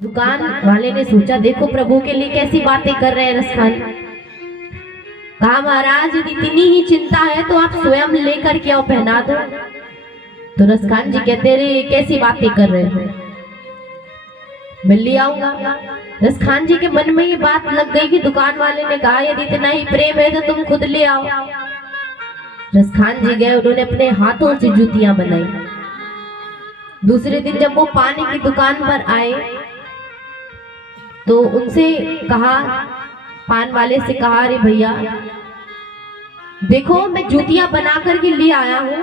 दुकान वाले ने सोचा, देखो प्रभु के लिए कैसी बातें कर रहे हैं रसखान। कहा महाराज यदि इतनी ही चिंता है तो आप स्वयं लेकर के आओ, पहना दो। तो रसखान जी कहते रे कैसी बातें कर रहे हैं, मैं ले आऊंगा। रसखान जी के मन में ये बात लग गई कि दुकान वाले ने कहा यदि इतना ही प्रेम है तो तुम खुद ले आओ। रसखान जी गए, उन्होंने अपने हाथों से जूतियां बनाई। दूसरे दिन जब वो पानी की दुकान पर आए तो उनसे कहा, पान वाले से कहा, अरे भैया देखो मैं जूतियां बना करके ले आया हूँ,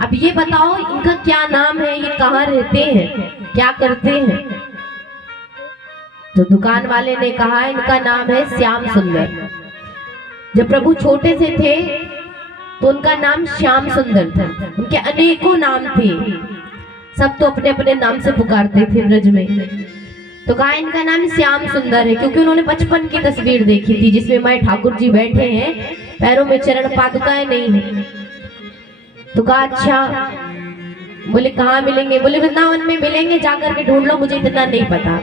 अब ये बताओ इनका क्या नाम है, ये कहाँ रहते हैं, क्या करते हैं। तो दुकान वाले ने कहा इनका नाम है श्याम सुंदर। जब प्रभु छोटे से थे तो उनका नाम श्याम सुंदर था। उनके अनेकों नाम थे, सब तो अपने अपने नाम से पुकारते थे ब्रज में। तो कहा इनका नाम श्याम सुंदर है, क्योंकि उन्होंने बचपन की तस्वीर देखी थी जिसमें माए ठाकुर जी बैठे हैं, पैरों में चरण पादुकाएं नहीं है। तो कहा अच्छा। बोले कहाँ मिलेंगे? बोले वृंदावन में मिलेंगे, जाकर के ढूंढ लो, मुझे इतना नहीं पता।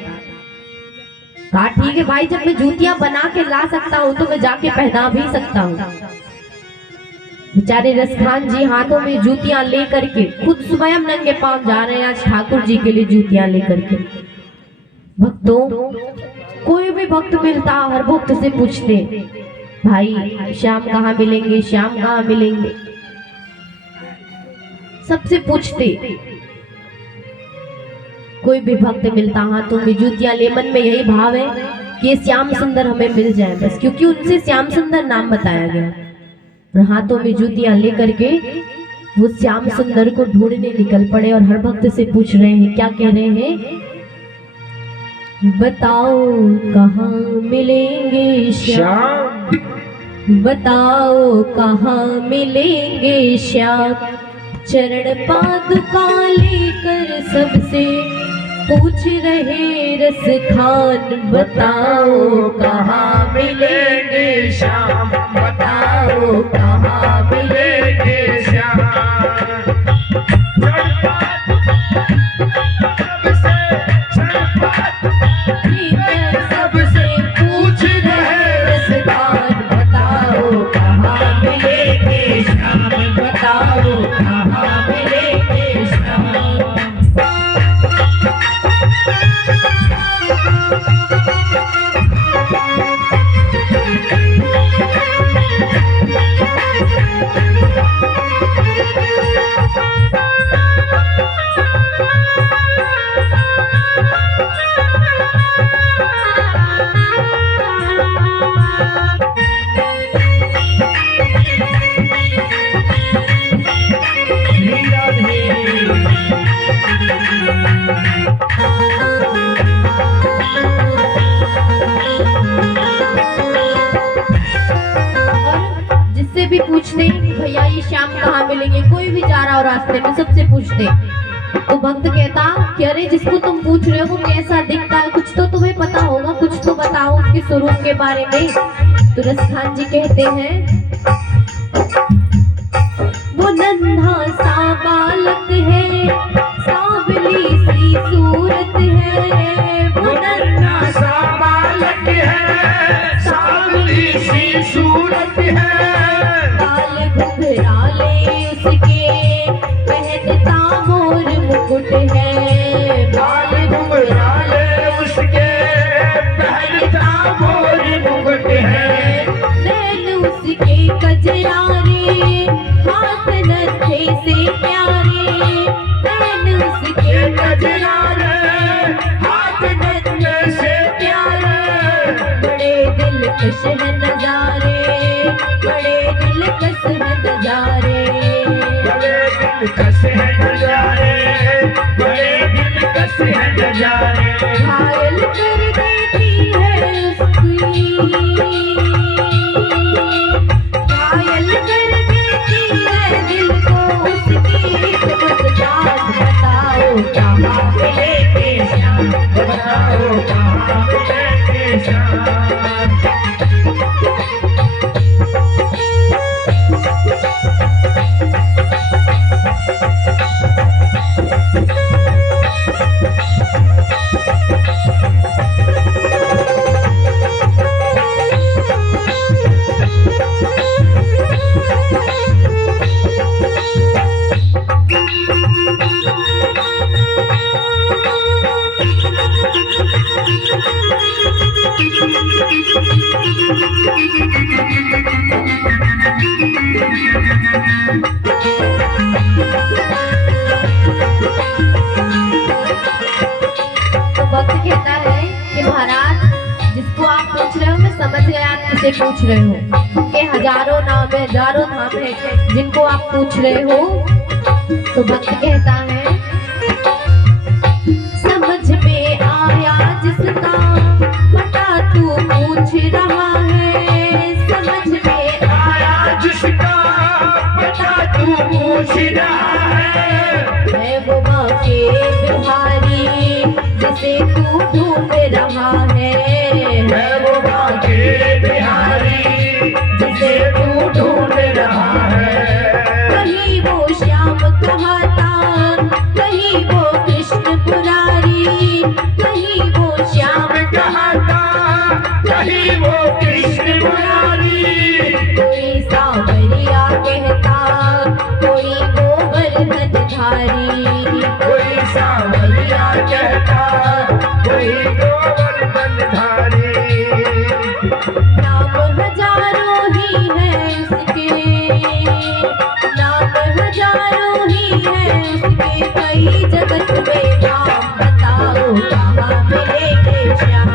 कहा ठीक है भाई, जब मैं जूतियां बना के ला सकता हूँ तो मैं जाके पहना भी सकता हूँ। बेचारे रसखान जी हाथों में जूतियां लेकर के खुद स्वयं नंगे पांव जा रहे हैं आज ठाकुर जी के लिए जूतियां लेकर के। भक्तों, कोई भी भक्त मिलता हर भक्त से पूछते, भाई श्याम कहाँ मिलेंगे, श्याम कहाँ मिलेंगे, सबसे पूछते। कोई भी भक्त मिलता हाथों में जूतियां ले, मन में यही भाव है कि ये श्याम सुंदर हमें मिल जाए बस, क्योंकि उनसे श्याम सुंदर नाम बताया गया। और हाथों में जूतियां लेकर के वो श्याम सुंदर को ढूंढने निकल पड़े और हर भक्त से पूछ रहे हैं, क्या कह रहे हैं, बताओ कहाँ मिलेंगे श्याम, बताओ कहाँ मिलेंगे श्याम। चरण पादुका लेकर सबसे पूछ रहे रसखान, बताओ कहाँ मिलेंगे श्याम, बताओ कहाँ मिलेंगे श्याम। सबसे पूछ रहे रसखान, बताओ कहाँ मिलेंगे श्याम, बताओ कहाँ मिलेंगे श्याम। भी पूछते भैया ये श्याम कहाँ मिलेंगे, कोई भी जा रहा हो रास्ते में सबसे पूछते। तो भक्त कहता कि अरे जिसको तुम पूछ रहे हो वो कैसा दिखता है, कुछ तो तुम्हें पता होगा, कुछ तो बताओ उसके स्वरूप के बारे में। तो रसखान जी कहते हैं वो नन्हा सा बालक है, सांवली सी सूरत है, वो नन्हा सा बालक है, सांवली सी सूरत है। घुंघराले उसके पहनता मोर मुकुट है, बाल घुंघराले उसके पहनता मोर मुकुट है। नैन उसके कजरारे हाथ नन्हे से प्यारे, नैन उसके कजरारे हाथ नन्हे से प्यारे। बड़े दिलकश है नजारे, बड़े दिलकश है नजारे, बड़े दिलकश है नजारे, बड़े दिलकश है नजारे। घायल कर देती है उसकी, घायल कर देती है दिल को उसकी मुस्कान। बताओ कहाँ मिलेंगे श्याम, बताओ कहाँ मिलेंगे श्याम। तो भक्त कहता है कि महाराज, जिसको आप पूछ रहे हो मैं समझ गया आप किसे पूछ रहे हो, कि हजारों नाम है, हजारों नाम है जिनको आप पूछ रहे हो। तो भक्त कहता है, समझ में आया जिसका पता तू पूछ रहा है, समझ में आया जिसका पता तू पूछ रहा है वो बाके बिहारी जिसे तू ढूंढ रहा है वो बाके बिहारी जिसे तू ढूंढ रहा है। कहीं वो श्याम कहता, कहीं वो कृष्ण पुरारी, कहीं वो श्याम कहता कहीं वो कृष्ण मुरारी, कोई सावरिया कहता, कोई गोवर्धन धारी, कोई सावरिया कहता कोई गोवर्धन धारी। नाम हजारों ही है उसके, नाम हजारों ही है उसके, कई जगत में नाम बताओ कहाँ मिलेंगे श्याम।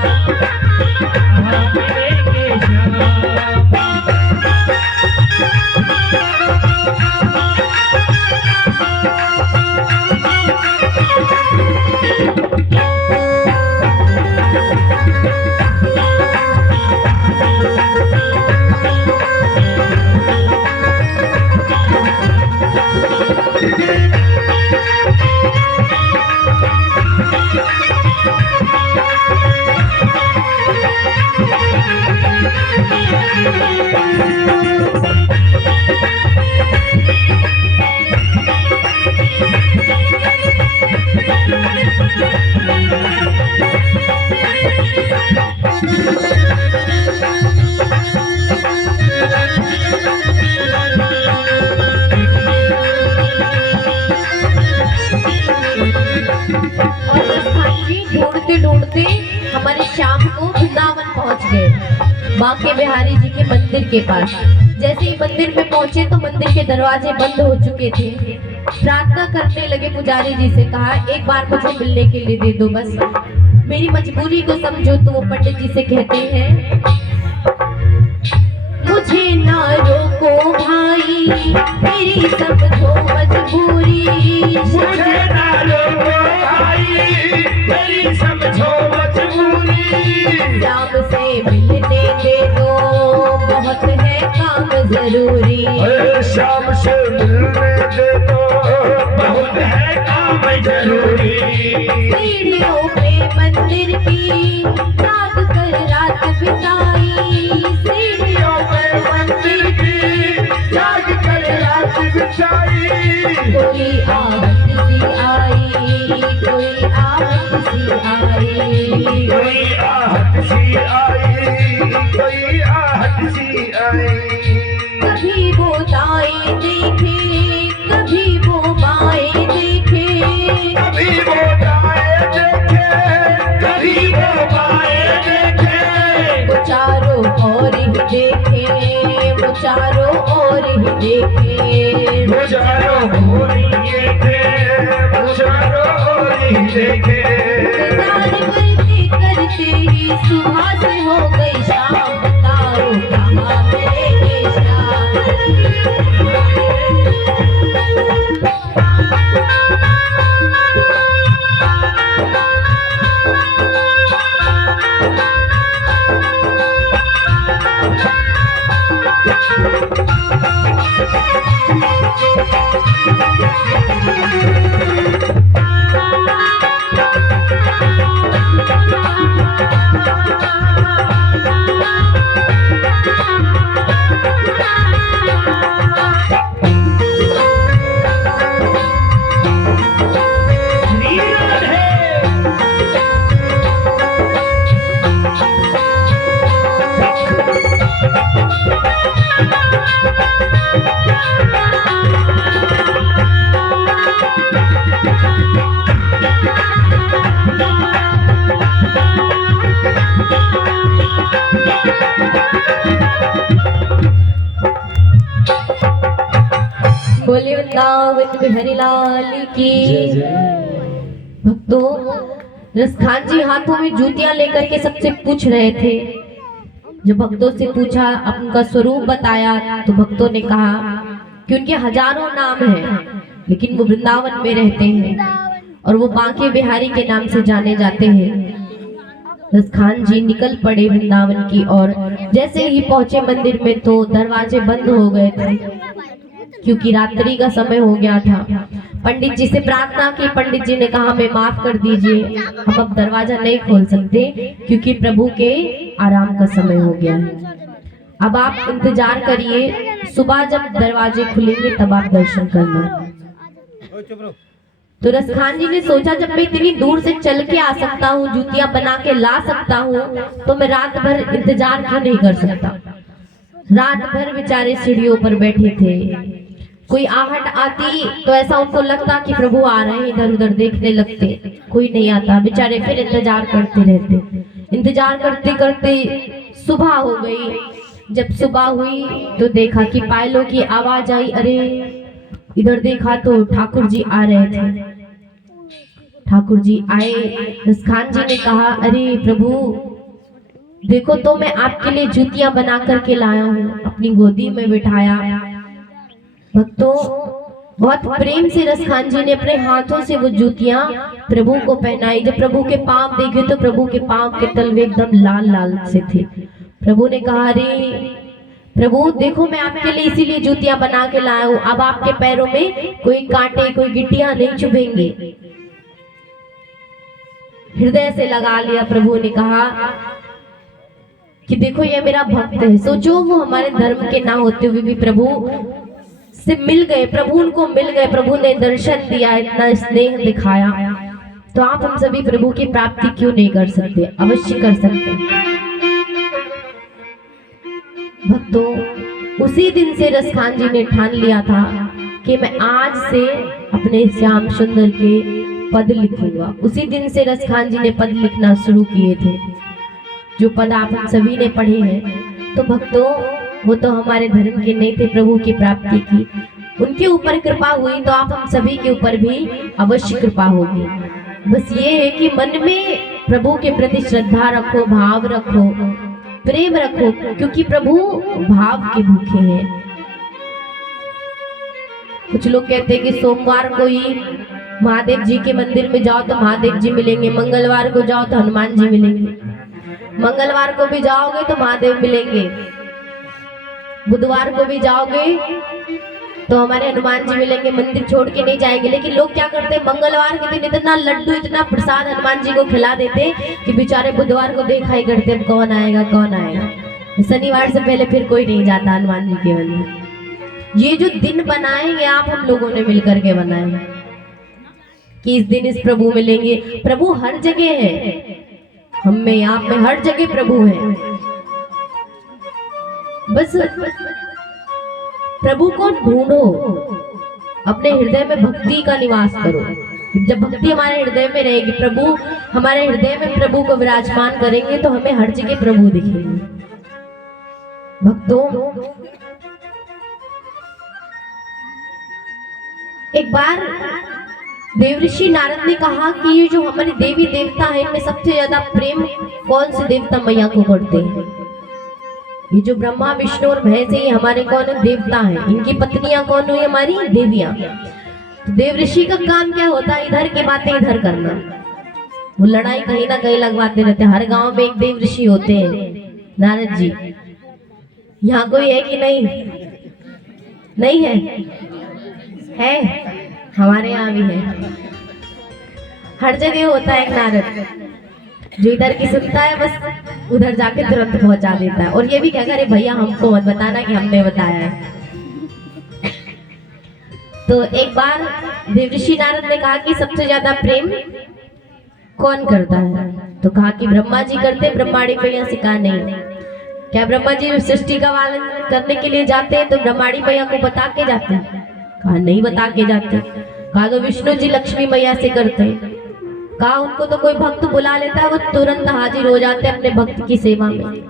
ढूंढते ढूंढते हमारे शाम को वृंदावन पहुंच गए, बांके बिहारी जी के मंदिर के पास। जैसे ही मंदिर में पहुंचे तो मंदिर के दरवाजे बंद हो चुके थे। प्रार्थना करने लगे, पुजारी जी से कहा, एक बार मुझे मिलने के लिए दे दो, बस मेरी मजबूरी को समझो। तो वो पंडित जी से कहते हैं, मुझे ना रोको भाई, मेरी समझो मजबूरी, मुझे ना रोको भाई मेरी समझो मजबूरी, श्याम से मिलने दे दो, बहुत है काम जरूरी, शाम से मिलने दे दो, बहुत है काम जरूरी। सीढ़ियों पे मंदिर की जाग कर रात बिताई, सीढ़ियों पर मंदिर की जाग कर रात बिछाई, कोई आहट सी आई, कोई आहट सी आई, कोई आहट सी आई, कोई आहट सी आई। कभी वो दाएं देखे, कभी वो बाएं देखे, कभी वो दाएं देखे, कभी वो बाएं देखे, वो चारों ओर ही देखे, वो चारों ओर ही देखे, वो चारों ओर ही देखे, वो चारों ओर ही देखे। इंतजार करते करते ही सुबह से हो गई शाम, बताओ कहाँ मिलेंगे श्याम। वृंदावन बिहारी लाल की। भक्तों, रसखान जी हाथों में जूतियां लेकर के सबसे पूछ रहे थे। जब भक्तों से पूछा, उनका स्वरूप बताया, तो भक्तों ने कहा कि उनके हजारों नाम हैं, लेकिन वो वृंदावन में रहते हैं और वो बांके बिहारी के नाम से जाने जाते हैं। रसखान जी निकल पड़े वृंदावन की ओर। जैसे ही पहुंचे मंदिर में तो दरवाजे बंद हो गए थे, क्योंकि रात्रि का समय हो गया था। पंडित जी से प्रार्थना की। पंडित जी ने कहा, हमें माफ कर दीजिए, हम अब दरवाजा नहीं खोल सकते, क्योंकि प्रभु के आराम का समय हो गया है। अब आप इंतजार करिए, सुबह जब दरवाजे खुलेंगे तब आप दर्शन करना। तो रसखान जी ने सोचा, जब मैं इतनी दूर से चल के आ सकता हूँ, जूतियां बना के ला सकता हूँ, तो मैं रात भर इंतजार क्यों नहीं कर सकता। रात भर बेचारे सीढ़ियों पर बैठे थे। कोई आहट आती तो ऐसा उनको लगता कि प्रभु आ रहे हैं, इधर उधर देखने लगते, कोई नहीं आता। बेचारे फिर इंतजार करते रहते। इंतजार करते करते सुबह हो गई। जब सुबह हुई तो देखा कि पायलों की आवाज आई। अरे इधर देखा तो ठाकुर जी आ रहे थे। ठाकुर जी आए। रसखान जी ने कहा, अरे प्रभु देखो तो मैं आपके लिए जूतियां बना करके लाया हूँ। अपनी गोदी में बिठाया। भक्तों, बहुत प्रेम से रसखान जी ने अपने हाथों से वो जूतियां प्रभु को पहनाई। जब प्रभु के पांव देखे तो प्रभु के पांव के तलवे एकदम लाल लाल से थे। प्रभु ने कहा, अरे प्रभु देखो मैं आपके लिए इसीलिए जूतियां बना के लाया हूँ, अब आपके पैरों में कोई कांटे कोई गिट्टियां नहीं चुभेंगे। हृदय से लगा लिया। प्रभु ने कहा कि देखो ये मेरा भक्त है। सोचो, वो हमारे धर्म के ना होते हुए भी प्रभु से मिल गए, प्रभु उनको मिल गए, प्रभु ने दर्शन दिया, इतना स्नेह दिखाया, तो आप हम सभी प्रभु की प्राप्ति क्यों नहीं कर सकते? अवश्य कर सकते। भक्तों, उसी दिन से रसखान जी ने ठान लिया था कि मैं आज से अपने श्याम सुंदर के पद लिखूंगा। उसी दिन से रसखान जी ने पद लिखना शुरू किए थे, जो पद आप हम सभी ने पढ़े हैं। तो भक्तों, वो तो हमारे धर्म के नहीं थे, प्रभु की प्राप्ति की उनके ऊपर कृपा हुई, तो आप हम सभी के ऊपर भी अवश्य कृपा होगी। बस ये है कि मन में प्रभु के प्रति श्रद्धा रखो, भाव रखो, प्रेम रखो, क्योंकि प्रभु भाव के भूखे हैं। कुछ लोग कहते हैं कि सोमवार को ही महादेव जी के मंदिर में जाओ तो महादेव जी मिलेंगे, मंगलवार को जाओ तो हनुमान जी मिलेंगे, मंगलवार को भी जाओगे तो महादेव मिलेंगे, बुधवार को भी जाओगे तो हमारे हनुमान जी मिलेंगे, मंदिर छोड़ के नहीं जाएंगे। लेकिन लोग क्या करते हैं, मंगलवार के दिन इतना लड्डू इतना प्रसाद हनुमान जी को खिला देते कि बेचारे बुधवार को देखा ही करते अब कौन आएगा कौन आएगा। शनिवार से पहले फिर कोई नहीं जाता हनुमान जी के मंदिर। ये जो दिन बनाए ये आप हम लोगों ने मिलकर के बनाए कि इस दिन इस प्रभु मिलेंगे। प्रभु हर जगह है, हम में आप में हर जगह प्रभु है। बस प्रभु को ढूंढो, अपने हृदय में भक्ति का निवास करो। जब भक्ति हमारे हृदय में रहेगी, प्रभु हमारे हृदय में प्रभु को विराजमान करेंगे, तो हमें हर जगह प्रभु दिखेंगे। भक्तों, एक बार देवऋषि नारद ने कहा कि ये जो हमारे देवी देवता है, इनमें सबसे ज्यादा प्रेम कौन से देवता मैया को करते हैं? ये जो ब्रह्मा विष्णु और महेश है, ये हमारे कौन है? देवता है। इनकी पत्नियां कौन हुई? हमारी देवियां। तो देवऋषि का काम क्या होता है? इधर की बातें इधर करना। वो लड़ाई कहीं ना कहीं लगवाते रहते। हर गांव में एक देवऋषि होते हैं, नारद जी। यहाँ कोई है कि नहीं? नहीं है? है, हमारे यहाँ भी है। हर जगह होता है एक नारद, जो इधर की सुनता है बस उधर जाके तुरंत पहुंचा देता है, और ये भी कहकर, अरे भैया हमको मत बताना कि हमने बताया है। तो एक बार देवऋषि नारद ने कहा कि सबसे ज्यादा प्रेम कौन करता है? तो कहा कि ब्रह्मा जी करते। ब्रह्माणी मैया से कहा नहीं। क्या ब्रह्मा जी सृष्टि का पालन करने के लिए जाते हैं तो ब्रह्माणी मैया को बता के जाते हैं? कहा नहीं बता के जाते। कहा तो विष्णु जी लक्ष्मी मैया से करते हैं। कहा उनको तो कोई भक्त बुला लेता है, वो तुरंत हाजिर हो जाते हैं अपने भक्त की सेवा में।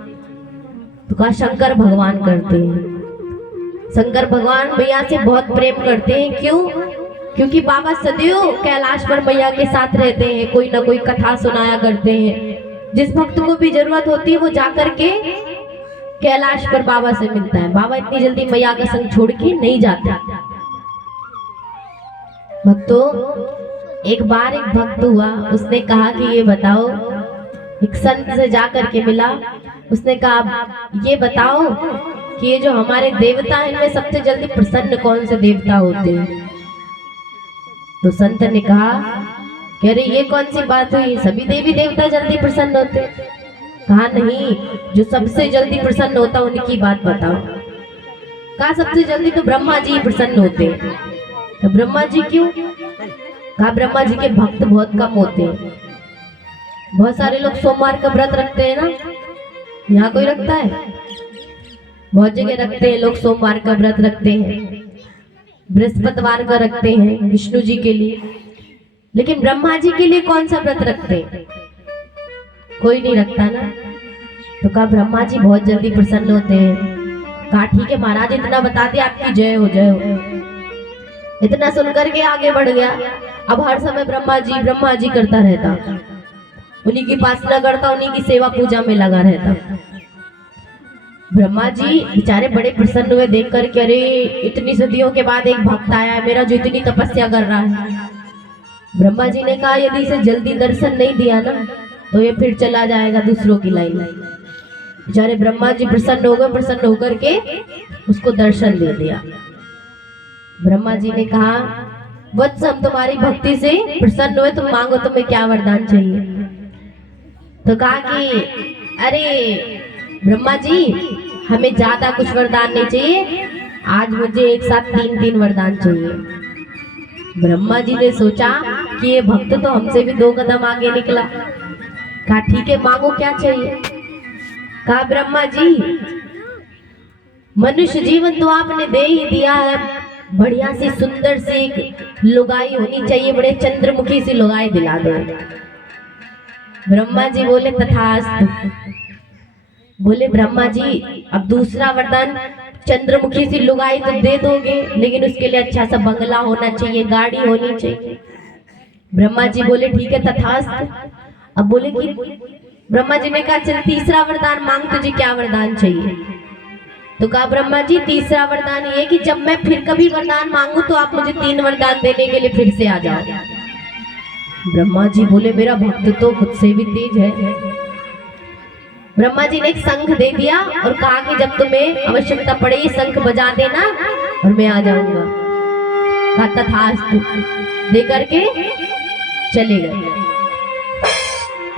तो कहा शंकर भगवान करते हैं। शंकर भगवान मैया से बहुत प्रेम करते हैं। क्यों? क्योंकि बाबा सदैव कैलाश पर मैया के साथ रहते हैं, कोई ना कोई कथा सुनाया करते हैं। जिस भक्त को भी जरूरत होती है वो जाकर के कैलाश पर बाबा से मिलता है। बाबा इतनी जल्दी मैया का संग छोड़ के नहीं जाते। भक्तों, एक बार एक भक्त हुआ, उसने कहा कि ये बताओ, एक संत से जाकर के मिला, उसने कहा ये बताओ कि ये जो हमारे देवता हैं इनमें सबसे जल्दी प्रसन्न कौन से देवता होते हैं? तो संत ने कहा कि अरे ये कौन सी बात हुई, सभी देवी देवता जल्दी प्रसन्न होते हैं। कहा नहीं, जो सबसे जल्दी प्रसन्न होता उनकी बात बताओ। कहा सबसे जल्दी तो ब्रह्मा जी प्रसन्न होते हैं। तो ब्रह्मा जी क्यों? कहा ब्रह्मा जी के भक्त बहुत कम होते हैं। बहुत सारे लोग सोमवार का व्रत रखते हैं ना, यहाँ कोई रखता है? बहुत जगह रखते हैं लोग, सोमवार का व्रत रखते हैं, बृहस्पतिवार का रखते हैं विष्णु जी के लिए। लेकिन ब्रह्मा जी के लिए कौन सा व्रत रखते हैं? कोई नहीं रखता ना। तो कहा ब्रह्मा जी बहुत जल्दी प्रसन्न होते हैं। कहा ठीक है महाराज, इतना बता दिया, आपकी जय हो जय हो। इतना सुनकर के आगे बढ़ गया। अब हर समय ब्रह्मा जी करता रहता, उन्हीं की उपासना करता, उन्हीं की सेवा पूजा में लगा रहता। ब्रह्मा जी बेचारे बड़े प्रसन्न हुए देख कर के, अरे इतनी सदियों के बाद एक भक्त आया है मेरा जो इतनी तपस्या कर रहा है। ब्रह्मा जी ने कहा यदि इसे जल्दी दर्शन नहीं दिया ना तो ये फिर चला जाएगा दूसरों की लाइन में। बेचारे ब्रह्मा जी प्रसन्न हो गए, प्रसन्न होकर के उसको दर्शन दे दिया। ब्रह्मा जी ने कहा वत्स, हम तुम्हारी भक्ति से प्रसन्न हुए, तुम मांगो तुम्हें क्या वरदान चाहिए? तो कहा कि अरे ब्रह्मा जी, हमें ज्यादा कुछ वरदान नहीं चाहिए, आज मुझे एक साथ 3 वरदान चाहिए। ब्रह्मा जी ने सोचा कि ये भक्त तो हमसे भी 2 कदम आगे निकला। कहा ठीक है, मांगो क्या चाहिए? कहा ब्रह्मा जी, मनुष्य जीवन तो आपने दे ही दिया है, बढ़िया सी सुंदर सी एक लुगाई होनी चाहिए, बड़े चंद्रमुखी सी लुगाई दिला दो। ब्रह्मा जी बोले तथास्तु। बोले ब्रह्मा जी, अब दूसरा वरदान, चंद्रमुखी सी लुगाई तो दे दोगे, लेकिन उसके लिए अच्छा सा बंगला होना चाहिए, गाड़ी होनी चाहिए। ब्रह्मा जी बोले ठीक है तथास्तु। अब बोले कि ब्रह्मा जी ने कहा चल तीसरा वरदान मांग, तुझे क्या वरदान चाहिए? तो कहा ब्रह्मा जी, तीसरा वरदान ये कि जब मैं फिर कभी वरदान मांगू तो आप मुझे 3 वरदान देने के लिए फिर से आ जाओ। ब्रह्मा जी बोले मेरा भक्त तो मुझसे भी तेज है। ब्रह्मा जी ने एक शंख दे दिया और कहा कि जब तुम्हें आवश्यकता पड़े ये शंख बजा देना और मैं आ जाऊंगा। कहा तथास्तु, दे करके चले गए।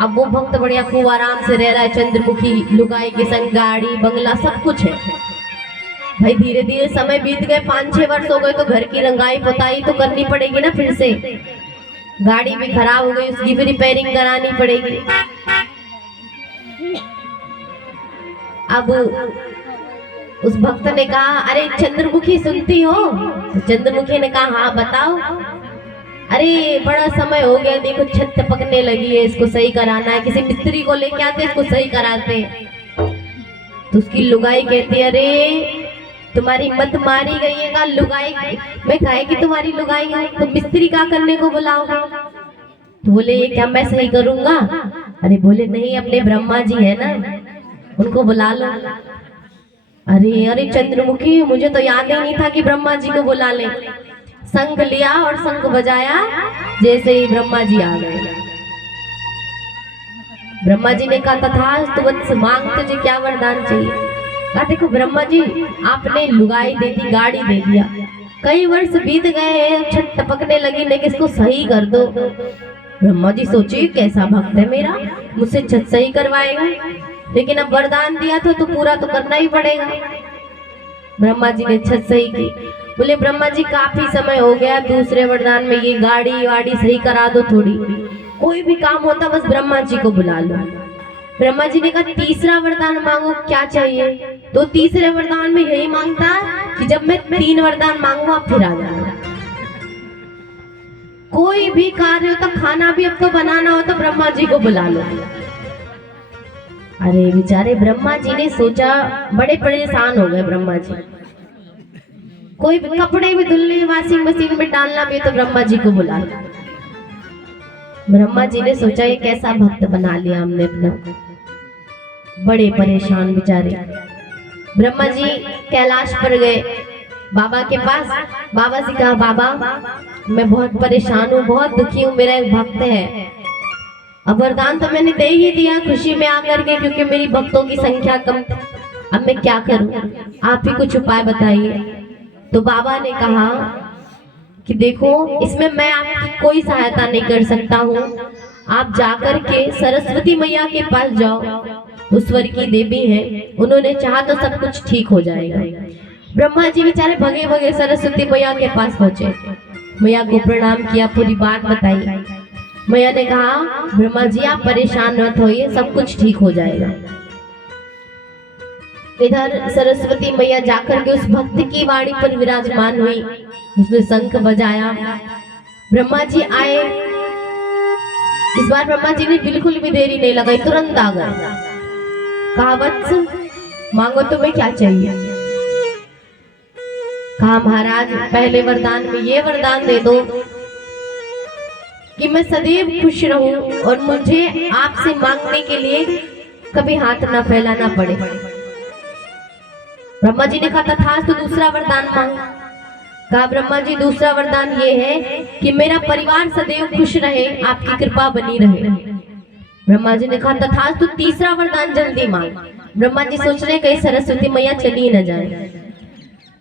अब वो भक्त बढ़िया खूब आराम से रह रहा है, चंद्रमुखी लुगाई के संग गाड़ी बंगला सब कुछ है। भाई धीरे धीरे समय बीत गए, 5-6 वर्ष हो गए, तो घर की रंगाई पुताई तो करनी पड़ेगी ना फिर से। गाड़ी भी खराब हो गई, उसकी भी रिपेयरिंग करानी पड़ेगी। अब उस भक्त ने कहा अरे चंद्रमुखी सुनती हो? तो चंद्रमुखी ने कहा हाँ बताओ। अरे बड़ा समय हो गया, देखो छत पकने लगी है, इसको सही कराना है, किसी मिस्त्री को लेके आते इसको सही कराते। तो उसकी लुगाई कहती है अरे तुम्हारी मत मारी गई है। का लुगाई मैं कहे कि तुम्हारी लुगाई है तो मिस्त्री का करने को बुलाओगे? तो बोले ये क्या मैं सही करूंगा? अरे बोले नहीं, अपने ब्रह्मा जी है ना, उनको बुला लो। अरे अरे चंद्रमुखी, मुझे तो याद ही नहीं था कि ब्रह्मा जी को बुला ले। शंख लिया और शंख बजाया, जैसे ही ब्रह्मा जी आ गए। ब्रह्मा जी ने कहा तथास्तु वत्स, मांग तुझे क्या वरदान चाहिए? कहा देखो ब्रह्मा जी, आपने लुगाई दे दी, गाड़ी दे दिया, कई वर्ष बीत गए हैं, छत टपकने लगी, लेकिन इसको सही कर दो। ब्रह्मा जी सोचे कैसा भक्त है मेरा, मुझसे छत सही करवाएगा, लेकिन अब वरदान दिया था तो पूरा तो करना ही पड़ेगा। ब्रह्मा जी ने छत सही की। बोले ब्रह्मा जी काफी समय हो गया, दूसरे वरदान में ये गाड़ी वाड़ी सही करा दो थोड़ी, कोई भी काम होता बस ब्रह्मा जी को बुला लो। ब्रह्मा जी ने कहा तीसरा वरदान मांगो, क्या चाहिए? तो तीसरे वरदान में यही मांगता कि जब मैं 3 वरदान मांगू आप फिर आ जाना। कोई भी कार्य हो तो, खाना भी अब तो बनाना हो तो ब्रह्मा जी को बुला लो। अरे बेचारे ब्रह्मा जी ने सोचा, बड़े परेशान हो गए ब्रह्मा जी। कोई भी कपड़े भी धुलने वॉशिंग मशीन में डालना भी तो ब्रह्मा जी को बुला लो। ब्रह्मा जी ने सोचा ये कैसा भक्त बना लिया हमने अपना, बड़े परेशान बेचारे। ब्रह्मा जी कैलाश पर गए बाबा के पास। बाबा से कहा, बाबा मैं बहुत परेशान हूँ, बहुत दुखी हूँ, मेरा एक भक्त है। अब वरदान तो मैंने दे ही दिया खुशी में आकर के, क्योंकि मेरी भक्तों की संख्या कम। अब मैं क्या करूं, आप ही कुछ उपाय बताइए। तो बाबा ने कहा कि देखो इसमें मैं आपकी कोई सहायता नहीं कर सकता हूँ, आप जाकर के सरस्वती मैया के पास जाओ, उस स्वर की देवी है, उन्होंने चाहा तो सब कुछ ठीक हो जाएगा। ब्रह्मा जी बेचारे भगे भगे सरस्वती मैया के पास पहुंचे, मैया को प्रणाम किया, पूरी बात बताई। मैया ने कहा, ब्रह्मा जी आप परेशान मत होइए, सब कुछ ठीक हो जाएगा। इधर सरस्वती मैया जाकर के उस भक्त की वाणी पर विराजमान हुई, उसने शंख बजाया, ब्रह्मा जी आए। इस बार ब्रह्मा जी ने बिल्कुल भी देरी नहीं लगाई, तुरंत आ गए। कहा, वत्स मांगो तुम्हें क्या चाहिए। कहा, महाराज पहले वरदान में ये वरदान दे दो कि मैं सदैव खुश रहूं और मुझे आपसे मांगने के लिए कभी हाथ ना फैलाना पड़े। ब्रह्मा जी ने कहा, तथास्तु दूसरा वरदान मांग। कहा, ब्रह्मा जी दूसरा वरदान ये है कि मेरा परिवार सदैव खुश रहे, आपकी कृपा बनी रहे। ब्रह्मा जी ने कहा, तथास्तु तीसरा वरदान जल्दी मांग। ब्रह्मा जी सोच रहे कहीं सरस्वती मैया चली न जाए।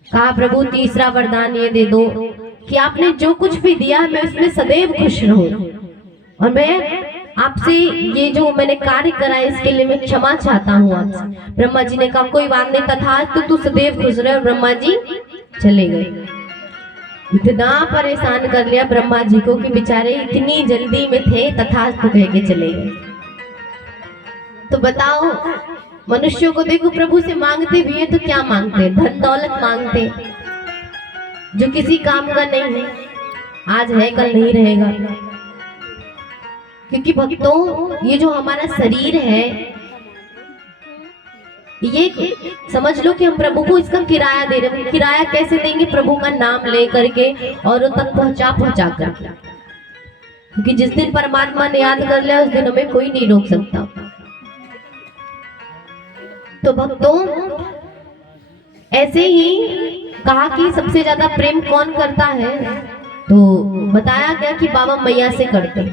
कहा, प्रभु तीसरा वरदान ये दे दो कि आपने जो कुछ भी दिया मैं उसमें सदैव खुश रहूं, और मैं आपसे ये जो मैंने कार्य करा इसके लिए मैं क्षमा चाहता हूँ आपसे। ब्रह्मा जी ने कहा, कोई बात नहीं, तथास्तु तू सदैव खुश रहे। और ब्रह्मा जी चले गए। इतना परेशान कर लिया ब्रह्मा जी को कि बेचारे इतनी जल्दी में थे, तथास्तु कह के चले गए। तो बताओ, मनुष्यों को देखो प्रभु से मांगते भी है तो क्या मांगते, धन दौलत मांगते जो किसी काम का नहीं है, आज है कल नहीं रहेगा। क्योंकि भक्तों ये जो हमारा शरीर है, ये समझ लो कि हम प्रभु को इसका किराया दे रहे हैं। किराया कैसे देंगे, प्रभु का नाम ले करके और तक पहुंचा कर। क्योंकि जिस दिन परमात्मा ने याद कर लिया उस दिन हमें कोई नहीं रोक सकता। तो भक्तों ऐसे ही कहा कि सबसे ज्यादा प्रेम कौन करता है, तो बताया गया कि बाबा मैया से करते।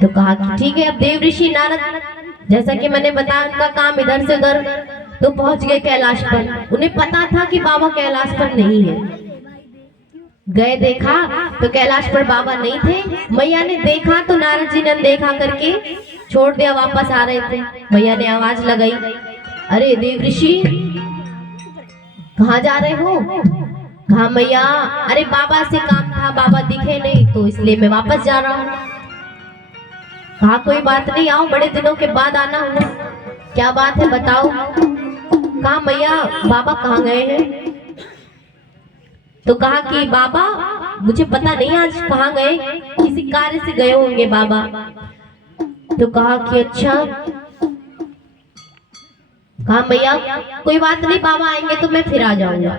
तो कहा कि ठीक है, अब देव ऋषि नारद, जैसा कि मैंने बताया उनका काम इधर से उधर, तो पहुंच गए कैलाश पर। उन्हें पता था कि बाबा कैलाश पर नहीं है। गए देखा तो कैलाश पर बाबा नहीं थे। मैया ने देखा तो नारद जी ने देखा करके छोड़ दिया, वापस आ रहे थे। मैया ने आवाज लगाई, अरे देव ऋषि कहाँ जा रहे हो। कहा, मैया अरे बाबा से काम था, बाबा दिखे नहीं तो इसलिए मैं वापस जा रहा हूँ। कहा, कोई बात नहीं, आओ, बड़े दिनों के बाद आना हुआ, क्या बात है बताओ। कहा, मैया बाबा कहाँ गए हैं। तो कहा कि बाबा मुझे पता नहीं आज कहाँ गए, किसी कार्य से गए होंगे बाबा। तो कहा कि अच्छा। कहा, मैया कोई बात नहीं, बाबा आएंगे तो मैं फिर आ जाऊंगा।